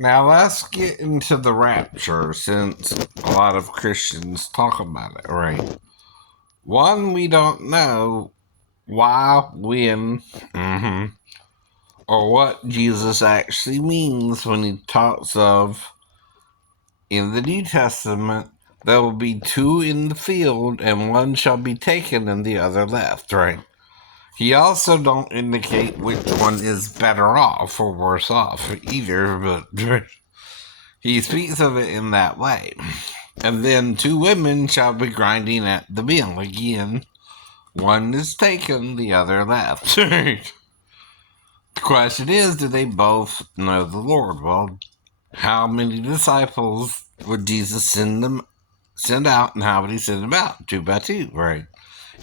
Now let's get into the rapture since a lot of Christians talk about it, right? One, we don't know why, when, or what Jesus actually means when he talks of in the New Testament, there will be two in the field and one shall be taken and the other left, right? He also don't indicate which one is better off or worse off either, but he speaks of it in that way. And then two women shall be grinding at the mill again. One is taken, the other left. The question is, do they both know the Lord? Well, how many disciples would Jesus send out, and how would he send them out? 2 by 2, right?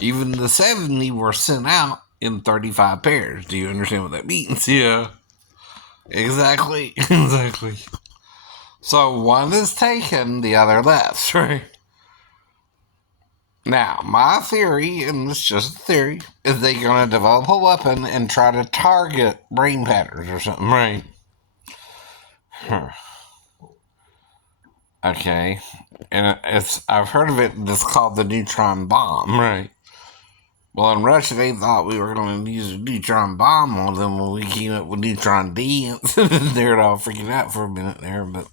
Even the 70 were sent out in 35 pairs. Do you understand what that means? Yeah. Exactly. Exactly. So one is taken, the other left, right? Now, my theory, and it's just a theory, is they're going to develop a weapon and try to target brain patterns or something, right? Okay. And I've heard of it, it's called the neutron bomb, right? Well, in Russia, they thought we were going to use a neutron bomb on them when we came up with neutron dance. They were all freaking out for a minute there, but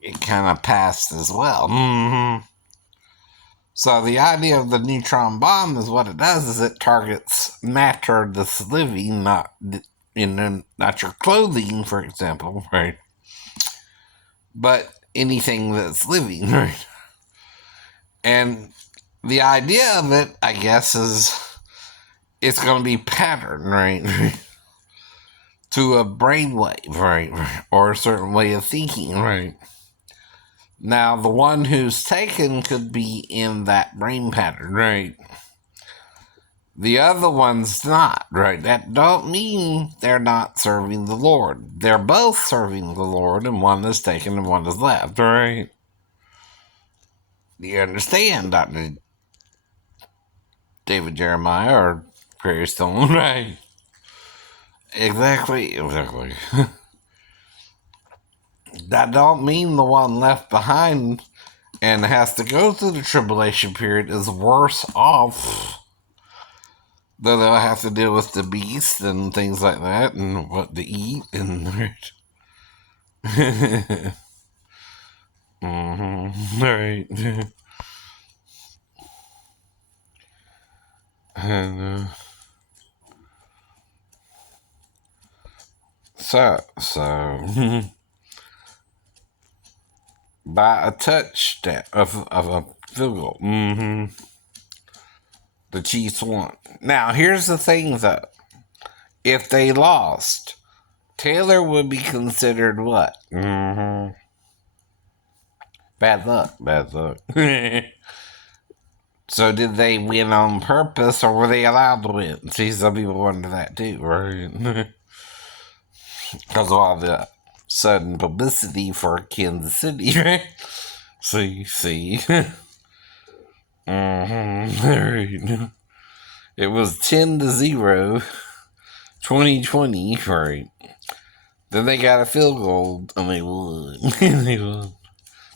it kind of passed as well. So the idea of the neutron bomb is what it does is it targets matter that's living, not your clothing, for example, right? But anything that's living, right? And the idea of it, I guess, is it's going to be patterned, right? To a brainwave, right? Or a certain way of thinking, right? Now, the one who's taken could be in that brain pattern, right? The other one's not, right? That don't mean they're not serving the Lord. They're both serving the Lord, and one is taken and one is left, right? Do you understand, Dr. David Jeremiah or Prairie Stone, right? Exactly. That don't mean the one left behind and has to go through the tribulation period is worse off. Though they'll have to deal with the beast and things like that and what to eat and right. And, so by a touchdown of a field goal, the Chiefs won. Now, here's the thing, though. If they lost, Taylor would be considered what? Bad luck. So did they win on purpose, or were they allowed to win? See, some people wonder that too, right? Because of all the sudden publicity for Kansas City, right? See. Right. It was 10-0, 2020, right? Then they got a field goal and they won.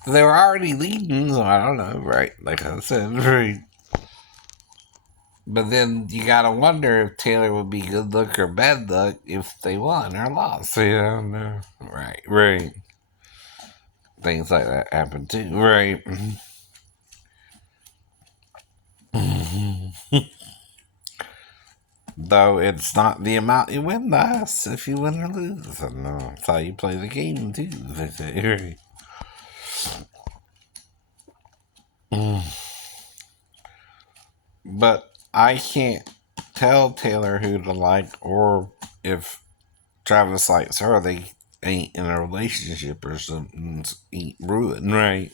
They were already leading, so I don't know, right? Like I said, right? But then you gotta wonder if Taylor would be good luck or bad luck if they won or lost. Yeah, no. Right. Things like that happen too, right? Though it's not the amount you win, that's if you win or lose. No, that's how you play the game too. But I can't tell Taylor who to like, or if Travis likes her, they ain't in a relationship or something's ruined, right?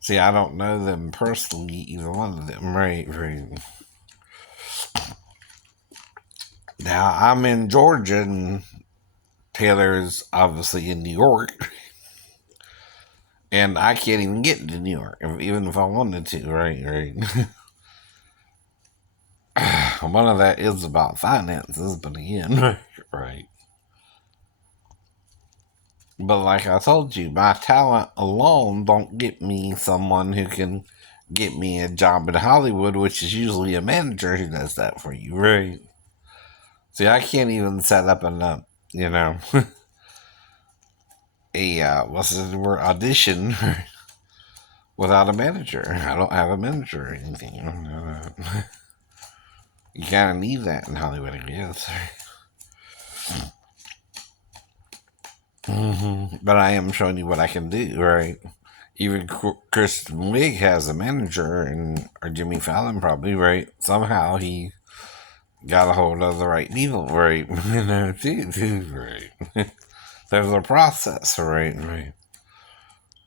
See, I don't know them personally, either one of them, right? Now, I'm in Georgia, and Taylor's obviously in New York, and I can't even get to New York, even if I wanted to, right? One of that is about finances, but again, right. But like I told you, my talent alone don't get me someone who can get me a job in Hollywood, which is usually a manager who does that for you, right? See, I can't even set up you know, a what's the word, audition without a manager. I don't have a manager or anything. You kind of need that in Hollywood, I guess. But I am showing you what I can do, right? Even Kristen Wiig has a manager, and or Jimmy Fallon probably, right? Somehow he got a hold of the right people, right? Right. There's a process, right? Right.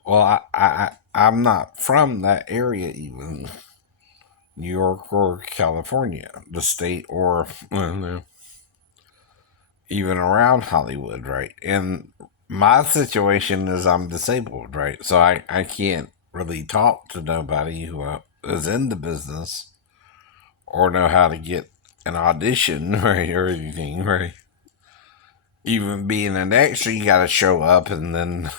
Well, I'm not from that area, even New York or California, the state, or even around Hollywood, right? And my situation is I'm disabled, right? So I can't really talk to nobody who is in the business or know how to get an audition, right, or anything, right? Even being an extra, you got to show up, and then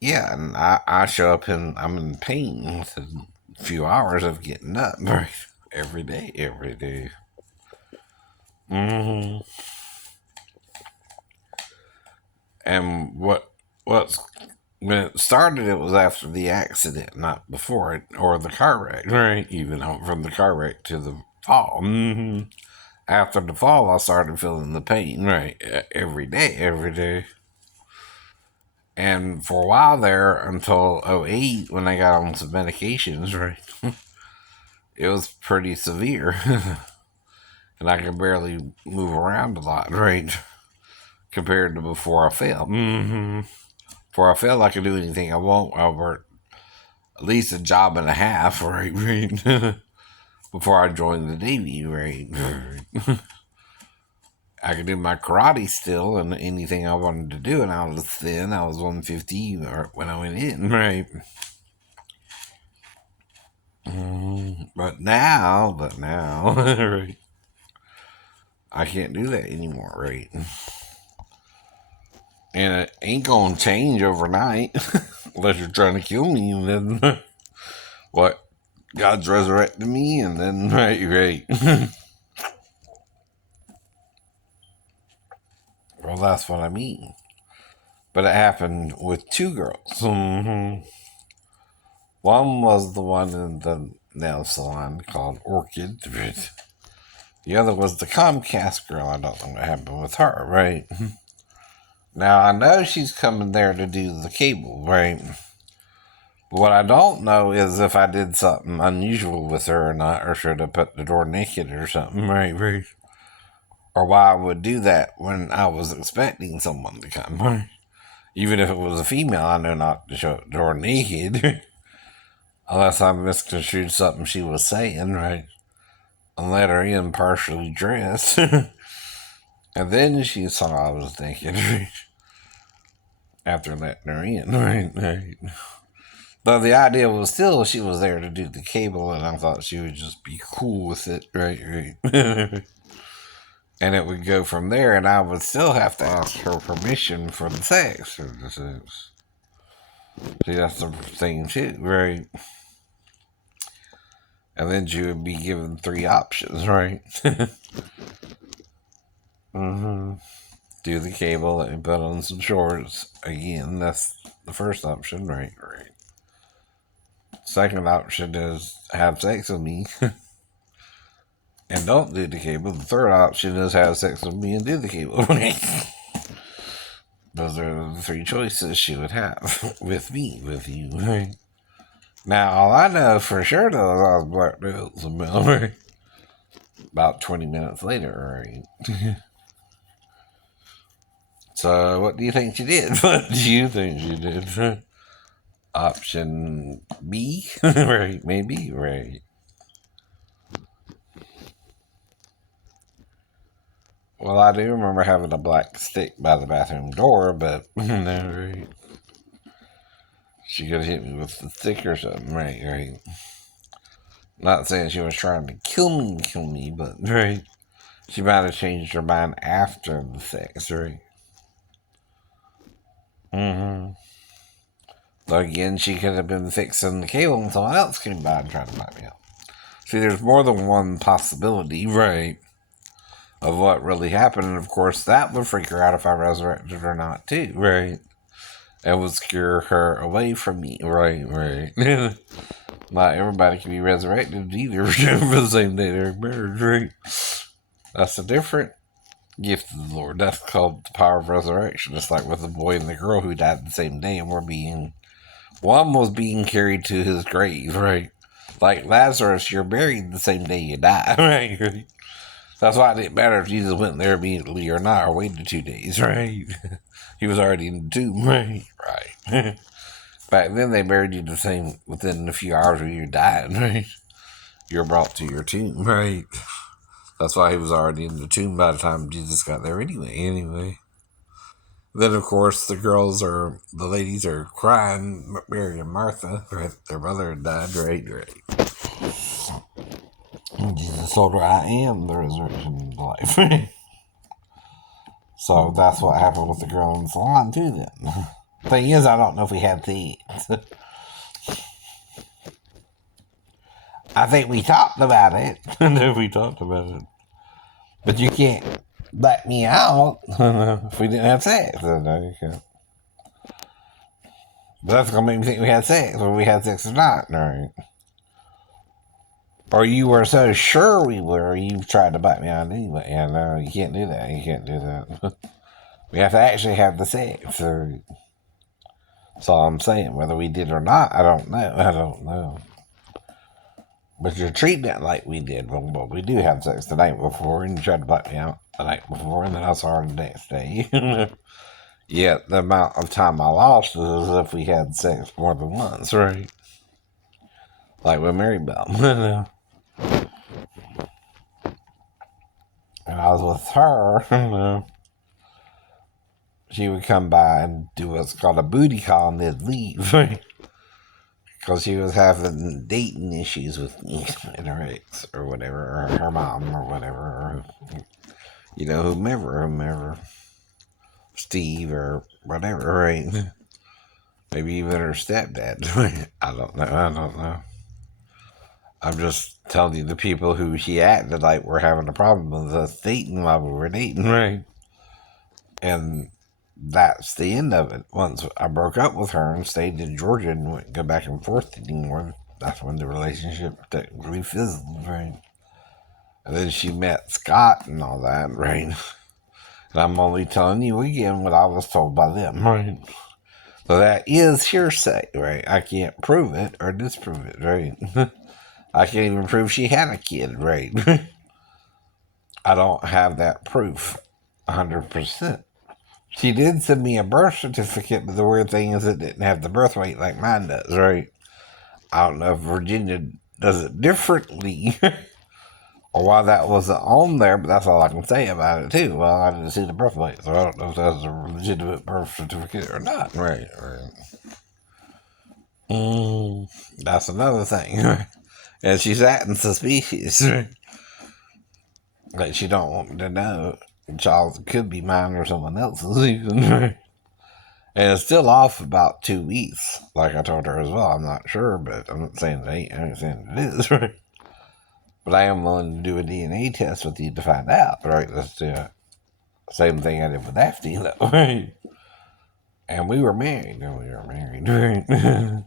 yeah, and I show up and I'm in pain within a few hours of getting up, right? Every day, every day. Mm-hmm. And what's when it started, it was after the accident, not before it, or the car wreck, right? Even from the car wreck to the fall. Mm-hmm. After the fall, I started feeling the pain, right? Every day, every day. And for a while there, until '08, when I got on some medications, right, it was pretty severe. And I could barely move around a lot, right? Compared to before I fell. Mm-hmm. Before I fell, I could do anything I want. I worked at least a job and a half, right? Right. Before I joined the Navy, right? I could do my karate still and anything I wanted to do, and I was thin. I was 150 when I went in, right? But now, right? I can't do that anymore, right? And it ain't gonna change overnight unless you're trying to kill me, and then what? God's resurrected me, and then right. Well, that's what I mean. But it happened with two girls. Mm-hmm. One was the one in the nail salon called Orchid. The other was the Comcast girl. I don't know what happened with her, right? Now, I know she's coming there to do the cable, right? But what I don't know is if I did something unusual with her or not, or should have put the door naked or something, right? Right. Or why I would do that when I was expecting someone to come, right? Even if it was a female, I know not to show the door naked. Unless I misconstrued something she was saying, right? And let her in partially dressed. And then she saw I was naked, right? After letting her in, right? But the idea was still she was there to do the cable, and I thought she would just be cool with it, right? And it would go from there, and I would still have to ask her permission for the sex. See, that's the thing, too, right? And then she would be given three options, right? Mm-hmm. Do the cable and put on some shorts. Again, that's the first option, right? Right. Second option is have sex with me and don't do the cable. The third option is have sex with me and do the cable. Those are the three choices she would have with me, with you. Right? Now, all I know for sure though is I was blacked out some right? About 20 minutes later, right? So, what do you think she did? What do you think she did? Option B, right? Maybe, right? Well, I do remember having a black stick by the bathroom door, but no, right? She could have hit me with the stick or something, right? Right. Not saying she was trying to kill me, but right. She might have changed her mind after the sex, right? Mm-hmm. Again, she could have been fixing the cable and someone else came by and tried to knock me out. See, there's more than one possibility, right, of what really happened. And of course, that would freak her out if I resurrected her or not, too, right? It would scare her away from me, right. Not everybody can be resurrected either for the same day they're married, right? That's a different gift of the Lord. That's called the power of resurrection. It's like with the boy and the girl who died the same day, and one was being carried to his grave, right? Like Lazarus, you're buried the same day you die, right? That's why it didn't matter if Jesus went there immediately or not, or waited 2 days, right? He was already in the tomb, right? Right. Back then, they buried you the same within a few hours of you dying, right? You're brought to your tomb, right? That's why he was already in the tomb by the time Jesus got there anyway. Then, of course, the ladies are crying, Mary and Martha, right? Their mother had died, right? And Jesus told her, I am the resurrection and the life. So that's what happened with the girl in the salon, too, then. Thing is, I don't know if we had thieves. I think we talked about it. We talked about it. But you can't let me out if we didn't have sex. No, you can't. But that's going to make me think we had sex, whether we had sex or not, right? Or you were so sure we were, you tried to bite me out anyway. Yeah, no, you can't do that. You can't do that. We have to actually have the sex. That's all I'm saying. Whether we did or not, I don't know. But you're treating it like we did. Well, we do have sex the night before, and you tried to bite me out the night before, and then I saw her the next day. Yet the amount of time I lost is as if we had sex more than once, right? Like with Mary Bell. And I was with her, she would come by and do what's called a booty call and then leave, right? Because she was having dating issues with me and her ex or whatever, or her mom or whatever, or, whomever, Steve or whatever, right? Maybe even her stepdad. I don't know. I'm just telling you the people who she acted like were having a problem with us dating while we were dating, right? And that's the end of it. Once I broke up with her and stayed in Georgia and wouldn't go back and forth anymore, that's when the relationship technically fizzled, right? And then she met Scott and all that, right? And I'm only telling you again what I was told by them, right? So that is hearsay, right? I can't prove it or disprove it, right? I can't even prove she had a kid, right? I don't have that proof 100%. She did send me a birth certificate, but the weird thing is it didn't have the birth weight like mine does, right? I don't know if Virginia does it differently or why that wasn't on there, but that's all I can say about it, too. Well, I didn't see the birth weight, so I don't know if that's a legitimate birth certificate or not, right? That's another thing, right? And she's acting suspicious, right? Like she don't want me to know. Child could be mine or someone else's even, right? And it's still off about 2 weeks, like I told her as well. I'm not sure, but I'm not saying it ain't. I'm saying it is, right? But I am willing to do a DNA test with you to find out, right? That's the same thing I did with Daphne, though, right? And we were married, right?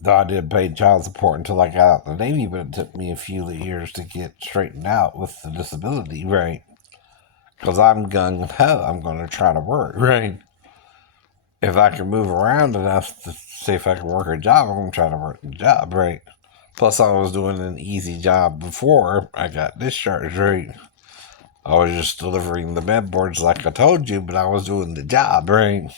Though I did pay child support until I got out of the Navy, but it took me a few years to get straightened out with the disability, right? Because I'm gung-ho. I'm going to try to work, right? If I can move around enough to see if I can work a job, I'm going to try to work the job, right? Plus, I was doing an easy job before I got discharged, right? I was just delivering the med boards like I told you, but I was doing the job, right?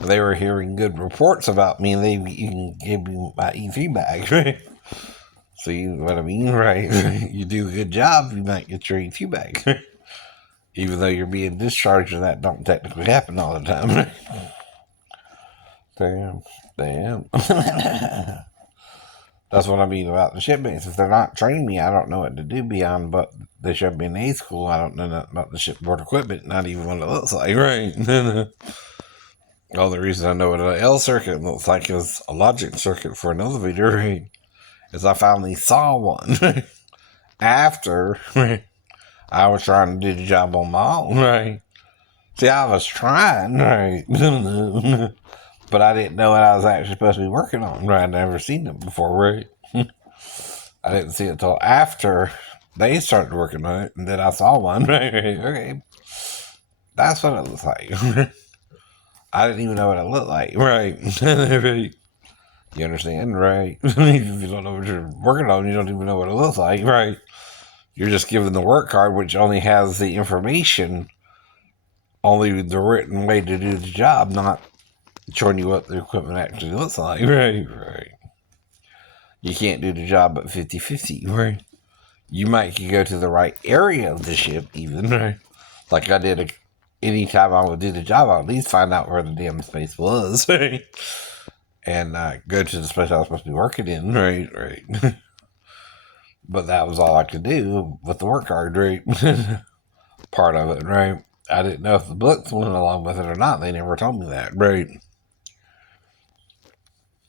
And they were hearing good reports about me, and they even gave me my feedback, right? See what I mean, right? You do a good job, you might get your feedback, even though you're being discharged, and that don't technically happen all the time. Damn. That's what I mean about the shipmates. If they're not training me, I don't know what to do beyond what they showed me in A school. I don't know nothing about the shipboard equipment, not even what it looks like. Right. The only reason I know what an L circuit looks like is a logic circuit for an elevator, right? Is I finally saw one after I was trying to do the job on my own, right? See, I was trying, right? But I didn't know what I was actually supposed to be working on, right? I'd never seen it before, right? I didn't see it until after they started working on it, and then I saw one. Right? Okay, that's what it looks like. I didn't even know what it looked like, right? You understand, right? If you don't know what you're working on, you don't even know what it looks like, right? You're just given the work card, which only has the information, only the written way to do the job, not showing you what the equipment actually looks like, right? You can't do the job at 50-50, right? You might could go to the right area of the ship, even, right? Like I did anytime I would do the job, I'd at least find out where the damn space was, right? And go to the space I was supposed to be working in, right. But that was all I could do with the work card, right? Part of it, right? I didn't know if the books went along with it or not. They never told me that, right?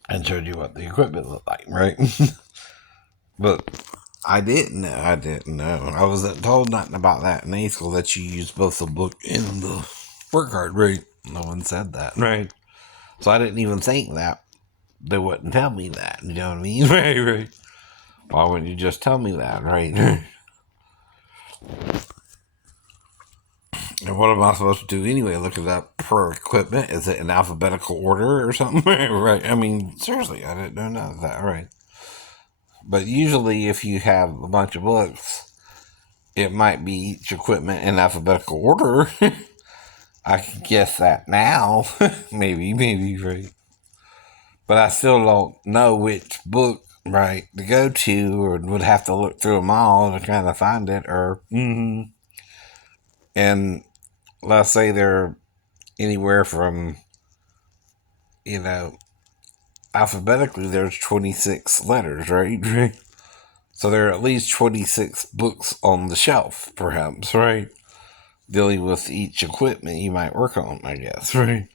And showed you what the equipment looked like, right? But I didn't know. I wasn't told nothing about that in A school, that you use both the book and the work card, right? No one said that, right? So I didn't even think that they wouldn't tell me that. You know what I mean? Right. Why wouldn't you just tell me that, right? And what am I supposed to do anyway? Look it up per equipment? Is it in alphabetical order or something? Right. I mean, seriously, I didn't know none of that, right? But usually, if you have a bunch of books, it might be each equipment in alphabetical order. I can guess that now. maybe, right? But I still don't know which book, right, to go to, or would have to look through them all to kind of find it, or, and let's say they're anywhere from, alphabetically, there's 26 letters, right? So there are at least 26 books on the shelf, perhaps, right? Dealing with each equipment you might work on, I guess, right?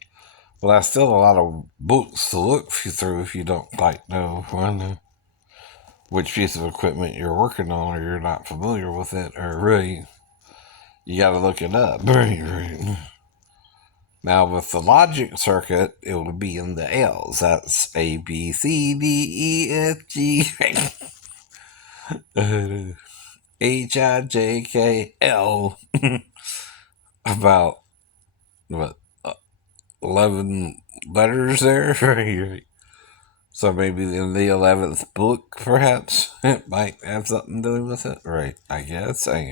Well, that's still a lot of books to look through if you don't quite know which piece of equipment you're working on, or you're not familiar with it, or really, you got to look it up, right. Now, with the logic circuit, it would be in the L's. That's A, B, C, D, E, F, G, H, I, J, K, L. About, what, 11 letters there, right? So maybe in the 11th book, perhaps, it might have something to do with it, right? I guess. I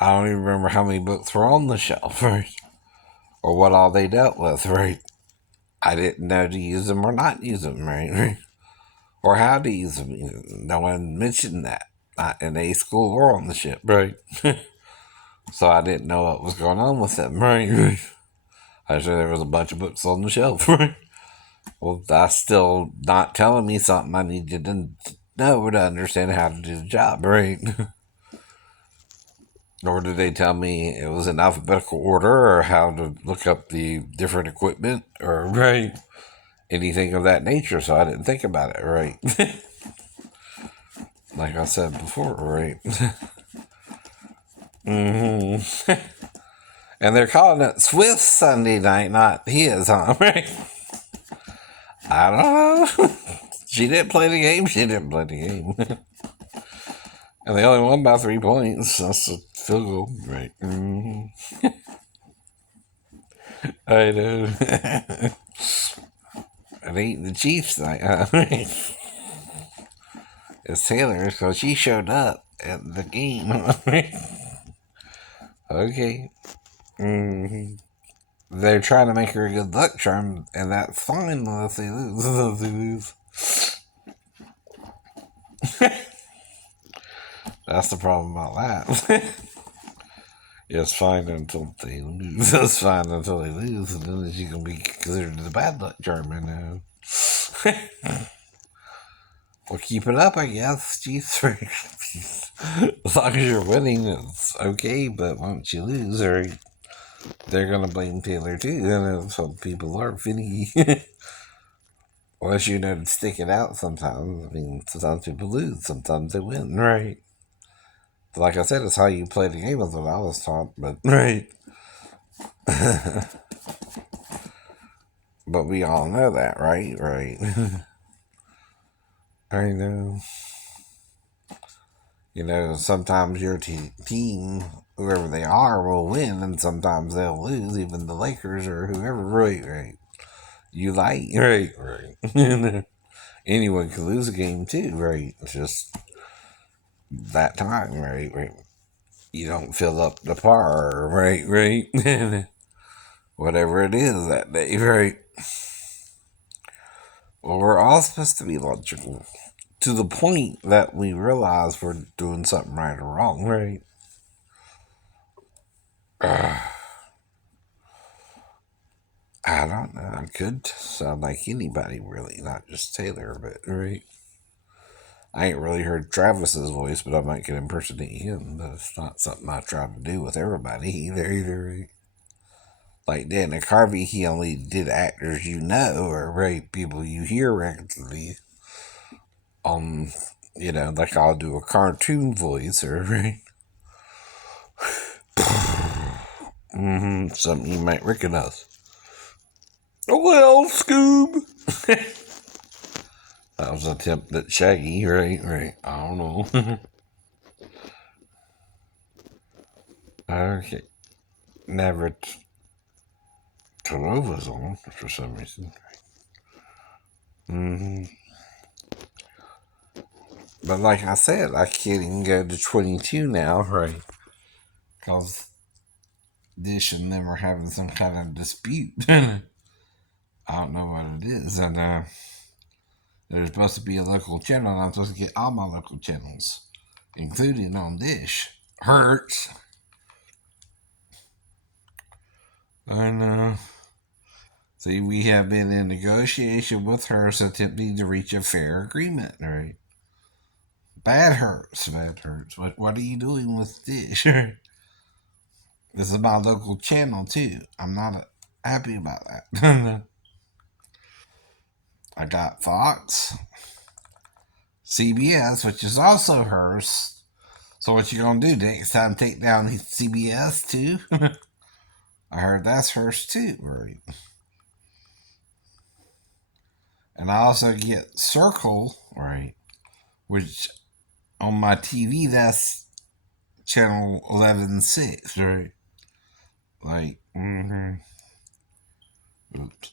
don't even remember how many books were on the shelf, right? Or what all they dealt with, right? I didn't know to use them or not use them, right? Or how to use them. No one mentioned that, not in A school or on the ship, right? So I didn't know what was going on with them, right? I said there was a bunch of books on the shelf, right? Well, that's still not telling me something I needed to know to understand how to do the job, right? Nor did they tell me it was in alphabetical order, or how to look up the different equipment, or right, anything of that nature. So I didn't think about it, right? Like I said before, right? And they're calling it Swift's Sunday night, not his, huh? Right? I don't know. She didn't play the game. And they only won by 3 points. That's a field goal, right? I know. It ain't the Chiefs night, huh? It's Taylor, so she showed up at the game. Okay. They're trying to make her a good luck charm, and that's fine unless they lose. That's the problem about that. It's fine until they lose. It's fine until they lose, and then she can be considered the bad luck charm, Well, keep it up, I guess. Jeez, as long as you're winning, it's okay. But once you lose, or they're gonna blame Taylor too. And some people are finicky. Unless you know to stick it out sometimes. I mean, sometimes people lose, sometimes they win, right? So like I said, it's how you play the game, is what I was taught, but right. But we all know that, right? Right. I know. You know, sometimes your team, whoever they are, will win, and sometimes they'll lose, even the Lakers or whoever, right? Right. You like, right? Right. Anyone can lose a game too, right? It's just that time, right? Right. You don't fill up the par, right? Right. Whatever it is that day, right? Well, we're all supposed to be logical to the point that we realize we're doing something right or wrong, right? I don't know. I could sound like anybody, really, not just Taylor, but right. I ain't really heard Travis's voice, but I might can impersonate him. But it's not something I try to do with everybody either. Right? Like Dana Carvey, he only did actors you know, or right people you hear regularly. On, like I'll do a cartoon voice, or right. Something you might recognize. Oh well, Scoob. That was an attempt at Shaggy, right? Right. I don't know. Okay. Never Talova's on for some reason. But like I said, I can't even go to 22 now, right? Because Dish and them are having some kind of dispute. I don't know what it is. And there's supposed to be a local channel, and I'm supposed to get all my local channels, including on Dish. Hurts. And see, we have been in negotiation with her, attempting to reach a fair agreement, right? Bad hurts, bad hurts. What are you doing with Dish? This is my local channel too. I'm not happy about that. I got Fox, CBS, which is also hers. So what you gonna do next time? Take down CBS too? I heard that's hers too, right? And I also get Circle, right? Which on my TV that's channel 11.6, right? Like, oops.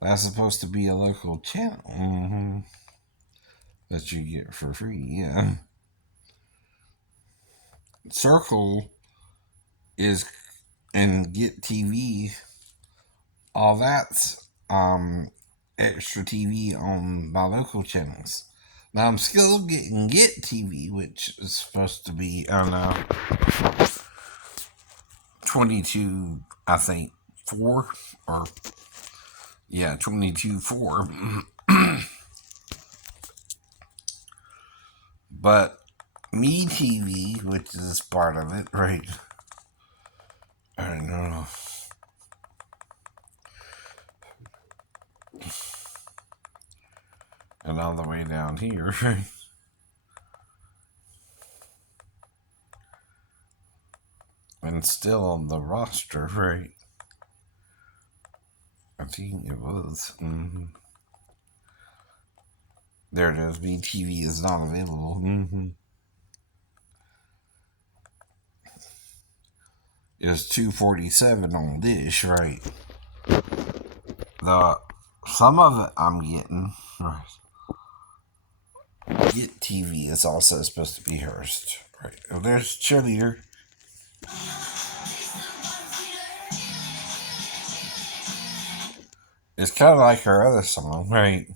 That's supposed to be a local channel that you get for free, yeah. Circle is and Get TV, all that's extra TV on my local channels. Now I'm still getting Get TV, which is supposed to be on 22, I think 4 or 22.4. But Me TV, which is part of it, right? I don't know. And all the way down here, right? And still on the roster, right? I think it was. There it is. BTV is not available. It's $2.47 on Dish, right? The some of it I'm getting. Right. Get TV is also supposed to be hers, right? Oh, there's Cheerleader. It's kind of like her other song, right?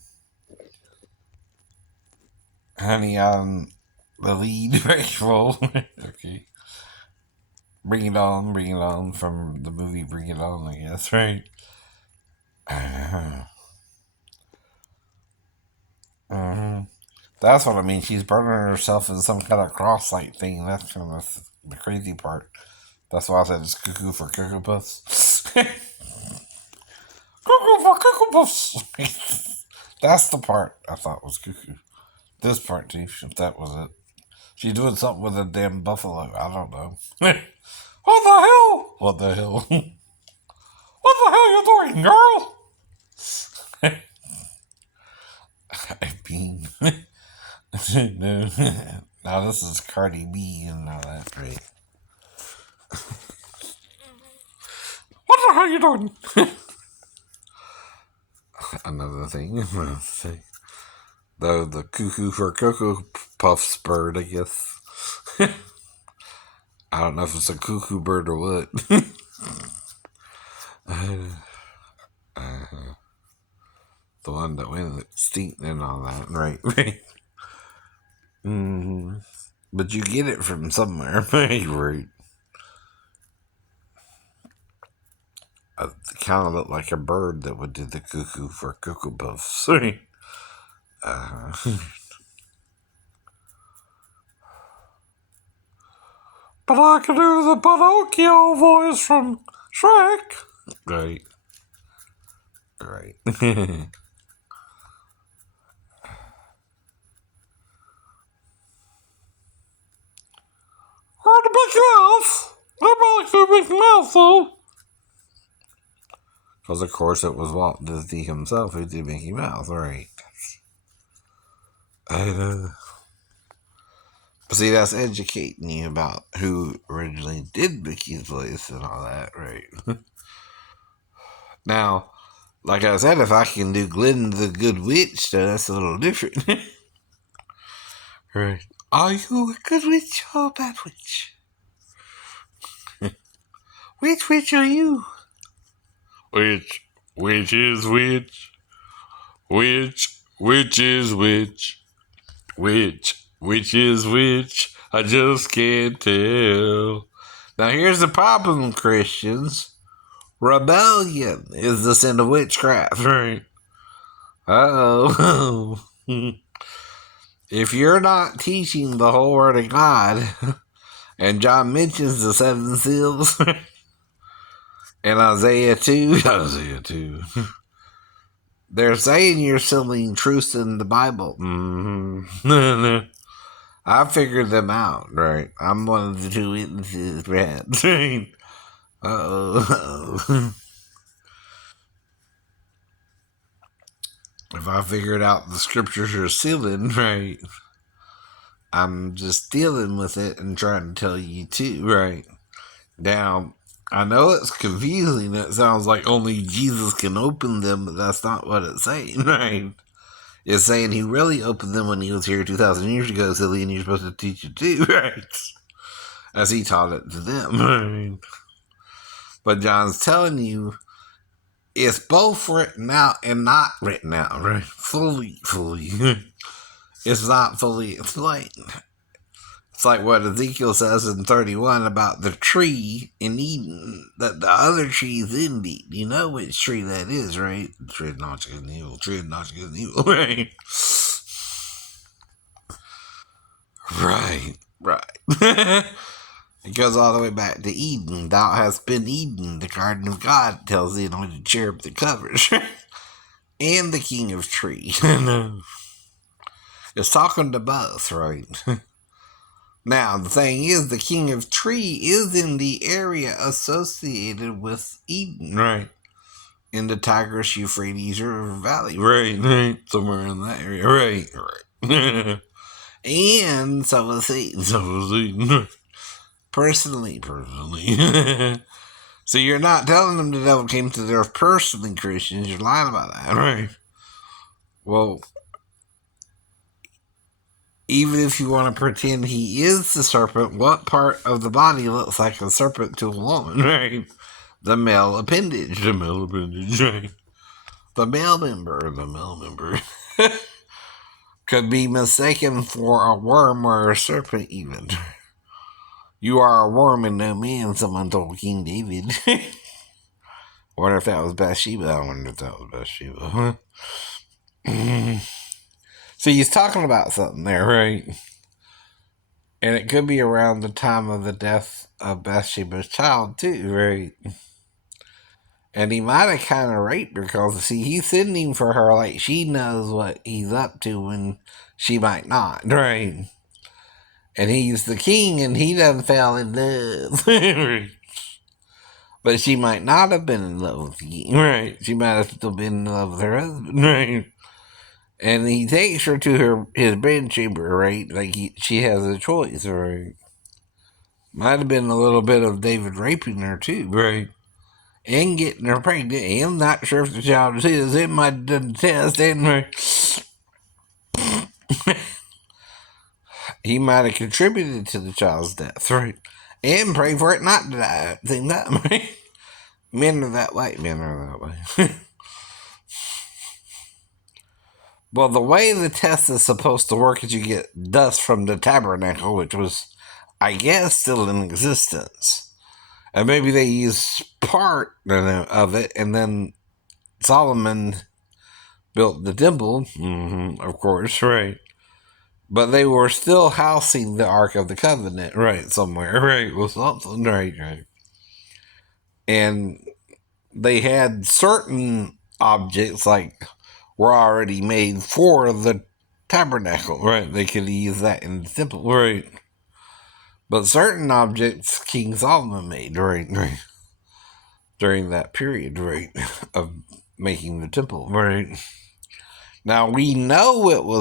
Honey, I'm the lead role. Okay. Bring it on from the movie Bring It On, I guess, right? Mm-hmm. That's what I mean. She's burning herself in some kind of cross-light thing. That's kind of the crazy part. That's why I said it's cuckoo for Cuckoo Puffs. Cuckoo for Cuckoo Puffs. That's the part I thought was cuckoo. This part, too, if that was it. She's doing something with a damn buffalo. I don't know. What the hell? What the hell? What the hell you doing, girl? I mean, no. Now this is Cardi B and all that, right? What the hell you doing? Another thing. The cuckoo for Cocoa Puffs bird, I guess. I don't know if it's a cuckoo bird or what. The one that went extinct and all that, right? Mm-hmm. But you get it from somewhere, right? It kind of looked like a bird that would do the cuckoo for Cocoa Puffs. Right? But I can do the Pinocchio voice from Shrek. Right. Right. Or the Mickey Mouse. I like the Mickey Mouse, though. Because, of course, it was Walt Disney himself who did Mickey Mouse, right? But see, that's educating you about who originally did Mickey's voice and all that, right? Now, like I said, if I can do Glenn the Good Witch, then that's a little different. Right. Are you a good witch or a bad witch? Which witch are you? Which is which? Which is which? Which is which? I just can't tell. Now here's the problem, Christians. Rebellion is the sin of witchcraft, right? Uh-oh. If you're not teaching the whole word of God, and John mentions the seven seals, and Isaiah 2, they're saying you're selling truths in the Bible. Mm-hmm. I figured them out, right? I'm one of the two witnesses, right? Uh-oh. If I figured out the scriptures are sealing, right, I'm just dealing with it and trying to tell you too, right? Now, I know it's confusing. It sounds like only Jesus can open them, but that's not what it's saying, right? It's saying he really opened them when he was here 2,000 years ago, silly, and you're supposed to teach it too, right? As he taught it to them, right? But John's telling you it's both written out and not written out, right? Fully. It's not fully explained. It's like what Ezekiel says in 31 about the tree in Eden, that the other tree is in Eden. You know which tree that is, right? The tree of knowledge of good and evil, tree of knowledge of good and evil, right? Right. It goes all the way back to Eden. Thou hast been Eden, the garden of God, tells the anointed cherub that covers. And the king of trees. It's talking to both, right? Now, the thing is, the king of tree is in the area associated with Eden, right? In the Tigris Euphrates River Valley, right? Somewhere in that area, right. And so was Satan. Personally. So you're not telling them the devil came to the earth personally, Christians. You're lying about that, right? Well, even if you want to pretend he is the serpent, what part of the body looks like a serpent to a woman, right? The male appendage, right? The male member. Could be mistaken for a worm or a serpent, even. You are a worm and no man, someone told King David. I wonder if that was Bathsheba. I wonder if that was Bathsheba. So he's talking about something there, right? And it could be around the time of the death of Bathsheba's child, too, right? And he might have kind of raped her because, see, he's sending for her like she knows what he's up to when she might not, right? And he's the king and he doesn't fall in love. But she might not have been in love with the king, right? She might have still been in love with her husband, right? And he takes her to his bedchamber, right? Like she has a choice, right? Might have been a little bit of David raping her too, right? And getting her pregnant. I'm not sure if the child is his. It might have done the test, and he might have contributed to the child's death, right? And pray for it not to die at the same time, right? Men are that way. Men are that way. Well, the way the test is supposed to work is you get dust from the tabernacle, which was, I guess, still in existence. And maybe they used part of it, and then Solomon built the temple, of course, right? But they were still housing the Ark of the Covenant, right, somewhere, right, with something, right. And they had certain objects, like, were already made for the tabernacle, right? They could use that in the temple, right? But certain objects King Solomon made, right, during that period, right, of making the temple, right? Now, we know it was